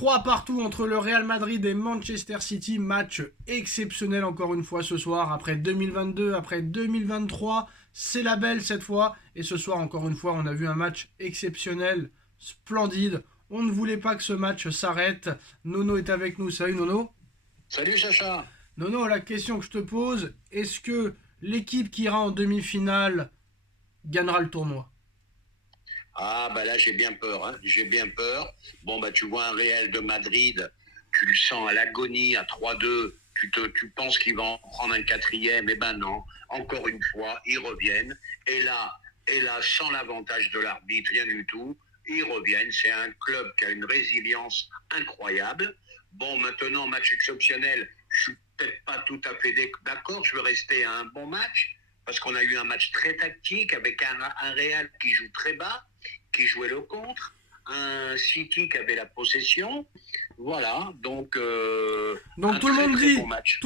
3-3 entre le Real Madrid et Manchester City. Match exceptionnel encore une fois ce soir. Après 2022, après 2023, c'est la belle cette fois. Et ce soir encore une fois, on a vu un match exceptionnel, splendide. On ne voulait pas que ce match s'arrête. Nono est avec nous. Salut Nono. Salut Chacha. Nono, la question que je te pose, est-ce que l'équipe qui ira en demi-finale gagnera le tournoi? Ah bah là j'ai bien peur, hein. J'ai bien peur. Bon bah tu vois un Real de Madrid, tu le sens à l'agonie, à 3-2, tu penses qu'il va en prendre un quatrième, et ben non, encore une fois, ils reviennent, et là, sans l'avantage de l'arbitre, rien du tout, ils reviennent, c'est un club qui a une résilience incroyable. Bon maintenant, match exceptionnel, je suis peut-être pas tout à fait d'accord, je veux rester à un bon match, parce qu'on a eu un match très tactique, avec un Real qui joue très bas, qui jouait le contre, un City qui avait la possession, voilà, donc tout le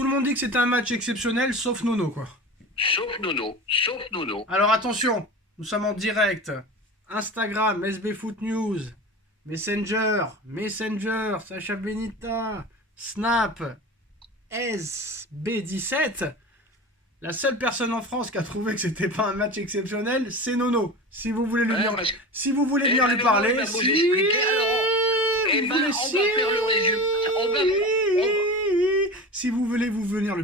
monde dit que c'était un match exceptionnel, sauf Nono, quoi. Sauf Nono. Alors attention, nous sommes en direct. Instagram, SB Foot News, Messenger, Sacha Benita, Snap, SB17. La seule personne en France qui a trouvé que c'était pas un match exceptionnel, c'est Nono. Si vous voulez lui venir lui parler, si vous voulez venir lui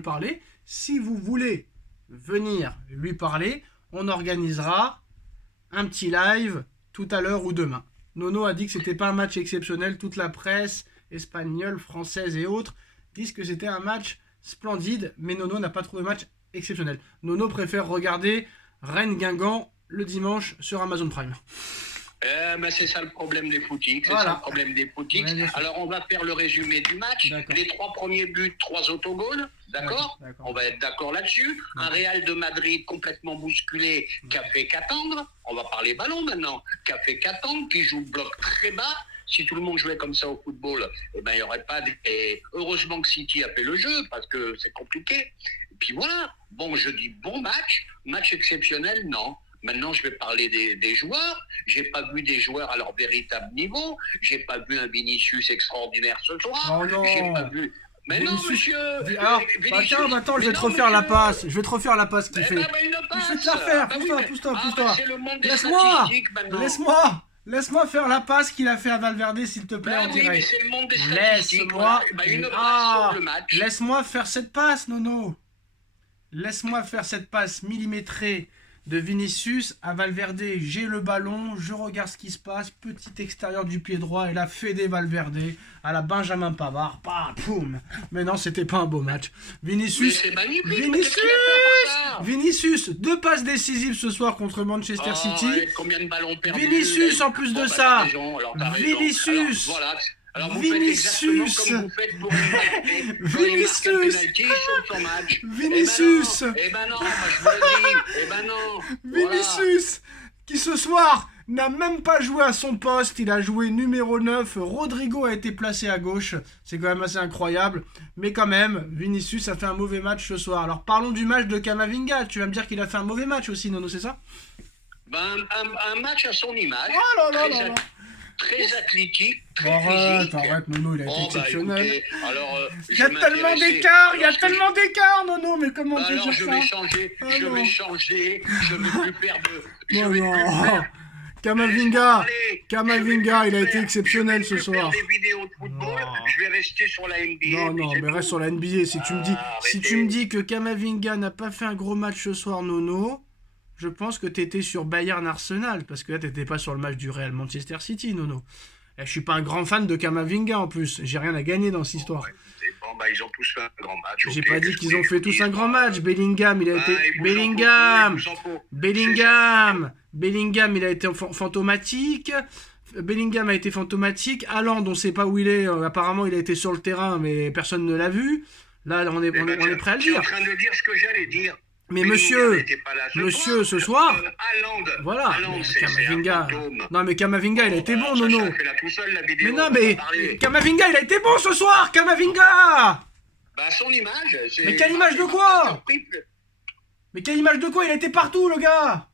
parler, si vous voulez venir lui parler, on organisera un petit live tout à l'heure ou demain. Nono a dit que c'était pas un match exceptionnel. Toute la presse espagnole, française et autres disent que c'était un match splendide, mais Nono n'a pas trouvé le match exceptionnel. Nono préfère regarder Rennes-Guingamp le dimanche sur Amazon Prime. C'est ça le problème des footix. Voilà. Alors on va faire le résumé du match. D'accord. Les 3 premiers buts, 3 autogols. D'accord. On va être d'accord là-dessus. Un Real de Madrid complètement bousculé qui a fait qu'attendre. On va parler ballon maintenant. Qui a fait qu'attendre, qui joue le bloc très bas. Si tout le monde jouait comme ça au football, il n'y aurait pas... Et heureusement que City a fait le jeu, parce que c'est compliqué. Et puis voilà. Bon, je dis bon match exceptionnel, non. Maintenant, je vais parler des joueurs. J'ai pas vu des joueurs à leur véritable niveau. J'ai pas vu un Vinicius extraordinaire ce soir. Oh non. J'ai pas vu... Mais Vinicius... non, monsieur. Alors, attends, je vais te refaire la passe. Je vais te refaire la passe qu'il fait. Je vais te la faire. Pousse-toi. Laisse-moi faire la passe qu'il a fait à Valverde, s'il te plaît, en direct. C'est le monde des statistiques. Laisse-moi faire cette passe, Nono. Laisse-moi faire cette passe millimétrée de Vinicius à Valverde. J'ai le ballon, je regarde ce qui se passe. Petit extérieur du pied droit et la Fede Valverde à la Benjamin Pavard. Poum. Mais non, c'était pas un beau match. Vinicius, 2 passes décisives ce soir contre Manchester City. Combien de ballons perdus? Vinicius en plus de ça. Vinicius. Alors vous faites exactement comme vous faites pour Vinicius. Vinicius, qui ce soir n'a même pas joué à son poste, il a joué numéro 9, Rodrigo a été placé à gauche, c'est quand même assez incroyable, mais quand même, Vinicius a fait un mauvais match ce soir. Alors parlons du match de Camavinga, tu vas me dire qu'il a fait un mauvais match aussi, Nono, c'est ça? Un match à son image. Oh là là. Très athlétique, très physique. Arrête, Nono, il a été exceptionnel. Écoutez, alors, il y a tellement d'écart, Nono, mais comment tu alors, dire ça? Je vais changer, je vais plus faire de... Camavinga, il a été exceptionnel ce soir. Je vais faire des vidéos de football, je vais rester sur la NBA. Non, mais reste sur la NBA. Si tu me dis que Camavinga n'a pas fait un gros match ce soir, Nono, je pense que t'étais sur Bayern Arsenal, parce que là t'étais pas sur le match du Real Manchester City, Nono. Je suis pas un grand fan de Camavinga en plus, j'ai rien à gagner dans cette histoire. Ils ont tous fait un grand match. J'ai pas dit qu'ils ont fait tous un grand match. Bellingham, il a été... Bellingham, il a été fantomatique. Bellingham a été fantomatique. Haaland, on sait pas où il est. Apparemment, il a été sur le terrain, mais personne ne l'a vu. Là, on est prêt à le dire. Je suis en train de dire ce que j'allais dire. Mais monsieur, ce soir, voilà, Camavinga. Non mais Camavinga, il a été bon, Nono. Mais non, mais Camavinga, il a été bon ce soir, Camavinga. Son image. Mais quelle image de quoi? Mais quelle image de quoi? Il a été partout, le gars.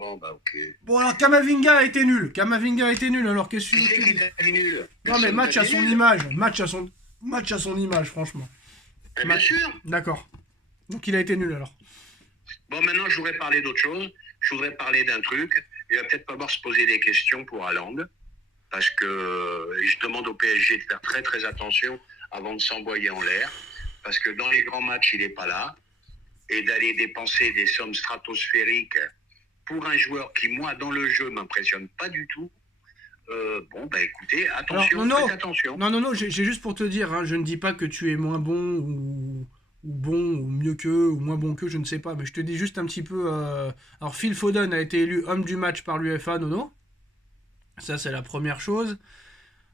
Bon, bah, ok. Bon, alors Kamavinga a été nul. Kamavinga a été nul, alors qu'est-ce que Qui c'est tu qui dis? t'a dit nul? Non, mais Personne match t'a à dit son nul. image. Match à son image, franchement. Eh bien sûr. D'accord. Donc il a été nul, alors. Bon, maintenant, je voudrais parler d'autre chose. Je voudrais parler d'un truc. Il va peut-être falloir se poser des questions pour Haaland. Parce que je demande au PSG de faire très, très attention avant de s'envoyer en l'air. Parce que dans les grands matchs, il n'est pas là. Et d'aller dépenser des sommes stratosphériques pour un joueur qui, moi, dans le jeu, m'impressionne pas du tout. Bon, bah écoutez, attention, Alors, faites attention. Non, j'ai juste pour te dire, hein, je ne dis pas que tu es moins bon ou bon ou mieux qu'eux ou moins bon qu'eux, je ne sais pas, mais je te dis juste un petit peu. Alors, Phil Foden a été élu homme du match par l'UEFA, Nono. Ça, c'est la première chose.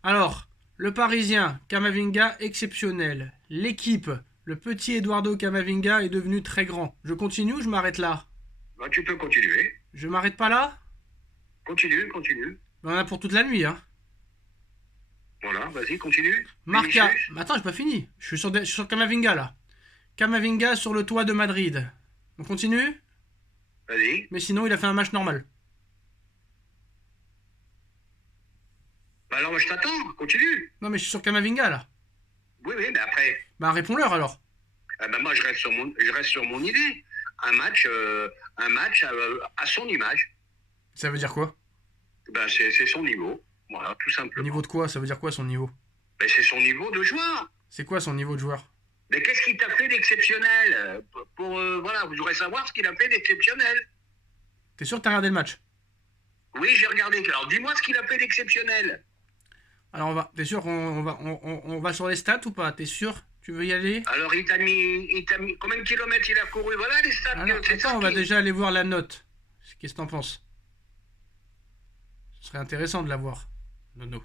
Alors, le Parisien, Camavinga, exceptionnel. L'équipe, le petit Eduardo Camavinga est devenu très grand. Je continue ou je m'arrête là? Bah, tu peux continuer. Je m'arrête pas là? Continue, continue. On en a pour toute la nuit, hein. Voilà, vas-y, continue. Marca. Vinicius. Attends, j'ai pas fini. Je suis sur Camavinga là. Camavinga sur le toit de Madrid. On continue? Vas-y. Mais sinon, il a fait un match normal. Bah alors, moi, je t'attends. Continue. Non, mais je suis sur Camavinga là. Oui, oui, mais après, Bah, réponds-leur alors. bah, moi, je reste sur mon idée. Un match à son image. Ça veut dire quoi? Ben, c'est son niveau. Voilà, tout simplement. Niveau de quoi? Ça veut dire quoi son niveau? Mais c'est son niveau de joueur. C'est quoi son niveau de joueur? Mais qu'est-ce qu'il t'a fait d'exceptionnel voilà, vous devrez savoir ce qu'il a fait d'exceptionnel. T'es sûr que t'as regardé le match? Oui, j'ai regardé. Alors, dis-moi ce qu'il a fait d'exceptionnel. Alors, t'es sûr qu'on va sur les stats ou pas? T'es sûr? Tu veux y aller? Alors, il t'a mis combien de kilomètres il a couru? Voilà les stats. Alors, c'est ça attends, on va qui- déjà aller voir la note. Qu'est-ce que t'en penses? Ce serait intéressant de la voir. Nono.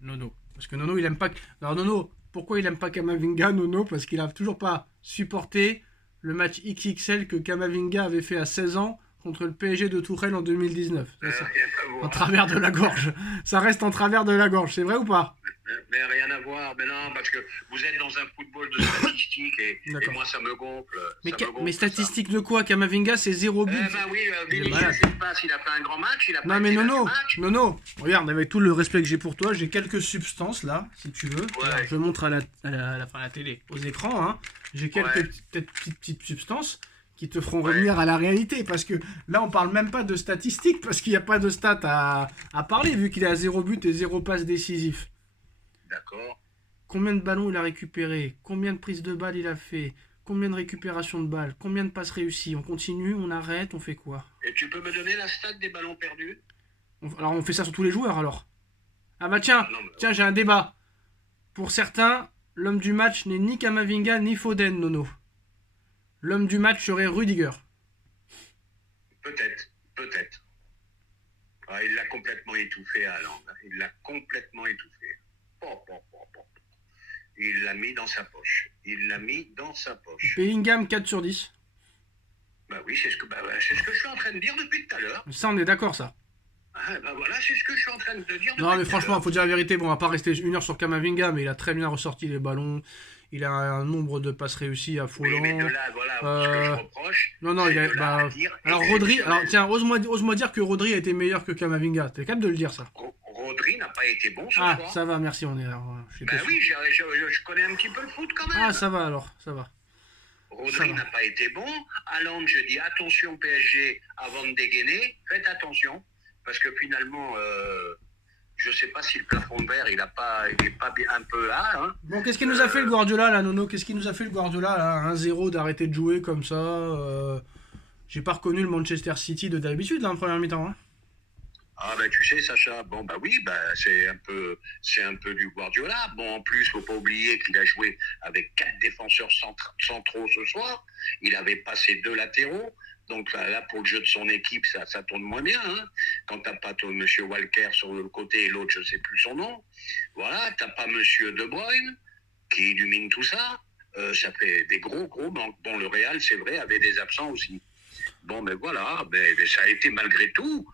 Nono. Parce que Nono, il aime pas. Alors, Nono, pourquoi il aime pas Camavinga, Nono? Parce qu'il a toujours pas supporté le match XXL que Camavinga avait fait à 16 ans contre le PSG de Tourelle en 2019. Ça, c'est rien à voir. en travers de la gorge. Ça reste en travers de la gorge, c'est vrai ou pas? Mais rien à voir. Mais non, parce que vous êtes dans un football de statistiques et D'accord. moi, ça me gonfle. Mais, ça me gonfle, mais ça. statistiques de quoi? Camavinga, c'est 0 Eh but. ben oui, Il est Vinicius, malade. il passe, il a fait un grand match, il a Non pas mais été là Nono, du match. Nono, regarde, avec tout le respect que j'ai pour toi, j'ai quelques substances là, si tu veux. Alors, je montre à la télé, aux écrans, hein. J'ai quelques Ouais. petites substances qui te feront revenir à la réalité. Parce que là, on parle même pas de statistiques, parce qu'il n'y a pas de stats à parler, vu qu'il est à 0 but et 0 passe décisif. D'accord. Combien de ballons il a récupéré? Combien de prises de balles il a fait? Combien de récupérations de balles? Combien de passes réussies? On continue, on arrête, on fait quoi? Et tu peux me donner la stat des ballons perdus? Alors on fait ça sur tous les joueurs alors. Ah bah tiens, Non, mais- tiens, j'ai un débat. Pour certains, l'homme du match n'est ni Camavinga ni Foden, Nono. L'homme du match serait Rudiger. Peut-être, peut-être. Ah, il l'a complètement étouffé à Haaland. Il l'a complètement étouffé. Po. Il l'a mis dans sa poche. Il l'a mis dans sa poche. Bellingham 4 sur 10. Bah oui, c'est ce que je suis en train de dire depuis tout à l'heure. Ça, on est d'accord, ça. Ah, bah voilà, c'est ce que je suis en train de te dire. Non, mais depuis tout à franchement, l'heure. faut dire la vérité. Bon, on va pas rester 1 heure sur Camavinga, mais il a très bien ressorti les ballons. Il a un nombre de passes réussies Oui, affolant. mais de là, voilà, ce que je reproche. Non, c'est il a. de là Bah, à dire alors, Rodri. exceptionnel. Alors, tiens, ose-moi dire que Rodri a été meilleur que Camavinga. T'es capable de le dire, ça? Rodri n'a pas été bon ce Ah, soir. ça va, merci, on est là. J'étais Ben sûr. oui, je connais un petit peu le foot quand même. Ah, ça va alors, ça va. Ça Rodri va. n'a pas été bon. Haaland, je dis attention PSG avant de dégainer. Faites attention. Parce que finalement, je ne sais pas si le plafond de verre, il n'est pas bien un peu là. Hein. Bon, qu'est-ce qu'il nous a fait le Guardiola là, Nono? Qu'est-ce qu'il nous a fait le Guardiola là? 1-0 d'arrêter de jouer comme ça. J'ai pas reconnu le Manchester City de d'habitude là en première mi-temps. Hein. Ah ben tu sais Sacha, bon bah oui, bah, c'est un peu du Guardiola. Bon en plus, faut pas oublier qu'il a joué avec 4 défenseurs centraux ce soir. Il avait passé 2 latéraux. Donc là, pour le jeu de son équipe, ça tourne moins bien. Hein. Quand t'as pas ton monsieur Walker sur le côté et l'autre, je sais plus son nom. Voilà, t'as pas monsieur De Bruyne qui illumine tout ça. Ça fait des gros manques. Bon, le Real, c'est vrai, avait des absents aussi. Bon, mais voilà, mais ça a été malgré tout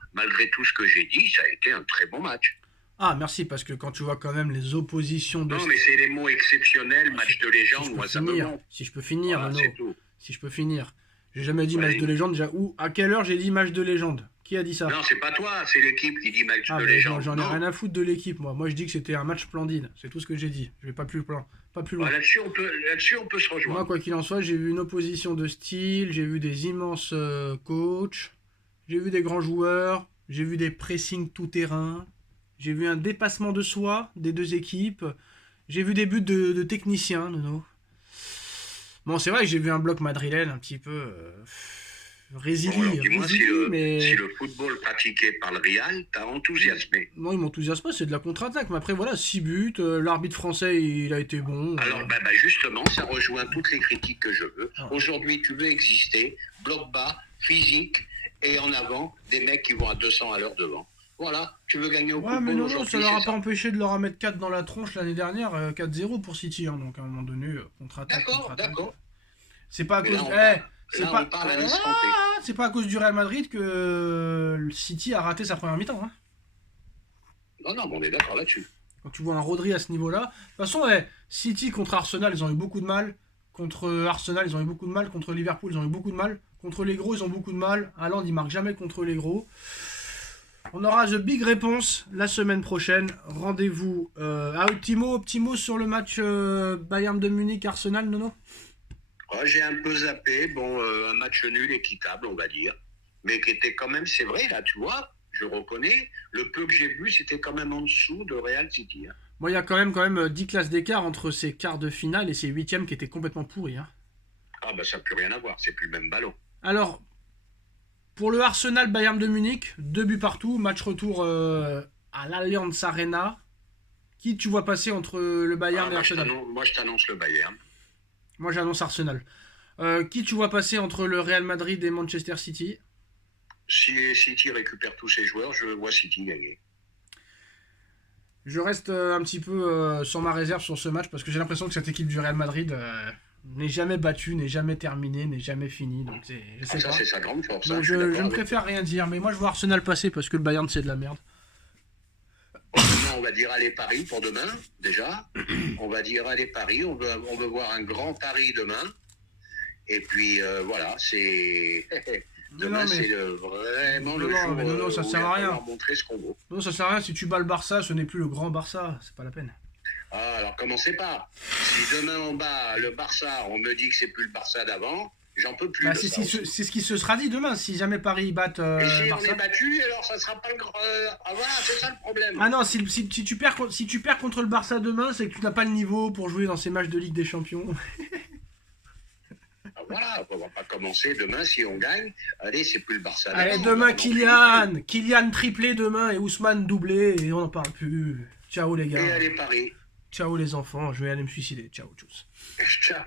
ce que j'ai dit, ça a été un très bon match. Ah, merci, parce que quand tu vois quand même les oppositions de. Non, mais c'est les mots exceptionnels, match de légende, moi ça me manque. Si je peux finir, Voilà, Nono. c'est tout. Si je peux finir. J'ai jamais dit match Vas-y. de légende déjà. Ou à quelle heure j'ai dit match de légende? Qui a dit ça? Non, c'est pas toi, c'est l'équipe qui dit match Ah, de ben légende. j'en ai Non. rien à foutre de l'équipe, moi. Moi, je dis que c'était un match splendide. C'est tout ce que j'ai dit. Je vais pas plus loin. Pas plus loin. Là-dessus, on peut se Moi, rejoindre. quoi qu'il en soit, j'ai vu une opposition de style, j'ai vu des immenses coachs, j'ai vu des grands joueurs, j'ai vu des pressings tout-terrain, j'ai vu un dépassement de soi des deux équipes, j'ai vu des buts de techniciens, Nono. Bon, c'est vrai que j'ai vu un bloc madrilène un petit peu Bon, alors résilie, dis-moi si mais le football pratiqué par le Real t'a enthousiasmé. non, il m'enthousiasme pas, c'est de la contre-attaque. Mais après, voilà, 6 buts, l'arbitre français, il a été bon. Alors, justement, ça rejoint toutes les critiques que je veux. Ah. Aujourd'hui, tu veux exister, bloc bas, physique, et en avant, des mecs qui vont à 200 à l'heure devant. Voilà, tu veux gagner au Ouais, mais football non, aujourd'hui, ça leur a c'est pas ça. empêché de leur en mettre 4 dans la tronche l'année dernière, 4-0 pour City. Hein, donc à un moment donné, contre-attaque, D'accord, contre-attaque. d'accord. C'est pas à Mais cause. là, on Eh, parle, c'est là, pas. on parle à l'instant T. C'est pas à cause du Real Madrid que le City a raté sa première mi-temps. Hein. Non, non, mais on est d'accord là-dessus. Quand tu vois un Rodri à ce niveau-là. De toute façon, City contre Arsenal, ils ont eu beaucoup de mal. Contre Arsenal, ils ont eu beaucoup de mal. Contre Liverpool, ils ont eu beaucoup de mal. Contre les gros, ils ont beaucoup de mal. Haaland, il marque jamais contre les gros. On aura The Big Réponse la semaine prochaine. Rendez-vous. Petit mot sur le match Bayern de Munich-Arsenal, Nono. Ouais, j'ai un peu zappé. Bon, un match nul équitable, on va dire. Mais qui était quand même, c'est vrai, là, tu vois, je reconnais, le peu que j'ai vu, c'était quand même en dessous de Real City. Hein. Bon, il y a quand même 10 classes d'écart entre ces quarts de finale et ces huitièmes qui étaient complètement pourris. Hein. Ah, bah, ça n'a plus rien à voir, c'est plus le même ballon. Alors, pour le Arsenal Bayern de Munich, 2 buts partout, match retour à l'Allianz Arena. Qui tu vois passer entre le Bayern et Arsenal? Moi, je t'annonce le Bayern. Moi, j'annonce Arsenal. Qui tu vois passer entre le Real Madrid et Manchester City? Si City récupère tous ses joueurs, je vois City gagner. Je reste un petit peu sur ma réserve sur ce match parce que j'ai l'impression que cette équipe du Real Madrid n'est jamais battue, n'est jamais terminée, n'est jamais finie. Donc je sais Ça, pas. c'est sa grande force. Donc hein, je suis d'accord ne avec préfère rien dire, mais moi je vois Arsenal passer parce que le Bayern c'est de la merde. toi. Demain, on va dire allez Paris pour demain, déjà. On va dire allez Paris, on veut voir un grand Paris demain. Et puis voilà, c'est... Demain, non, mais... c'est vraiment le non, jour mais non, ça où sert à on rien. va montrer ce qu'on vaut. Non, ça sert à rien. Si tu bats le Barça, ce n'est plus le grand Barça. C'est pas la peine. Ah, alors commencez pas. Si demain on bat le Barça, on me dit que c'est plus le Barça d'avant, j'en peux plus. Bah, de c'est ça aussi. ce qui se sera dit demain. Si jamais Paris batte Et si on Barça. est battu, alors ça sera pas le grand. Ah voilà, c'est ça le problème. Ah non, si tu perds, si tu perds contre le Barça demain, c'est que tu n'as pas le niveau pour jouer dans ces matchs de Ligue des Champions. Ah, voilà, on va pas commencer demain si on gagne. Allez, c'est plus le Barça Allez, d'avant. demain, Alors, Kylian triplé demain et Ousmane doublé et on n'en parle plus. Ciao les Et gars. allez Paris. Ciao les enfants. Je vais aller me suicider. Ciao, tchuss. Ciao.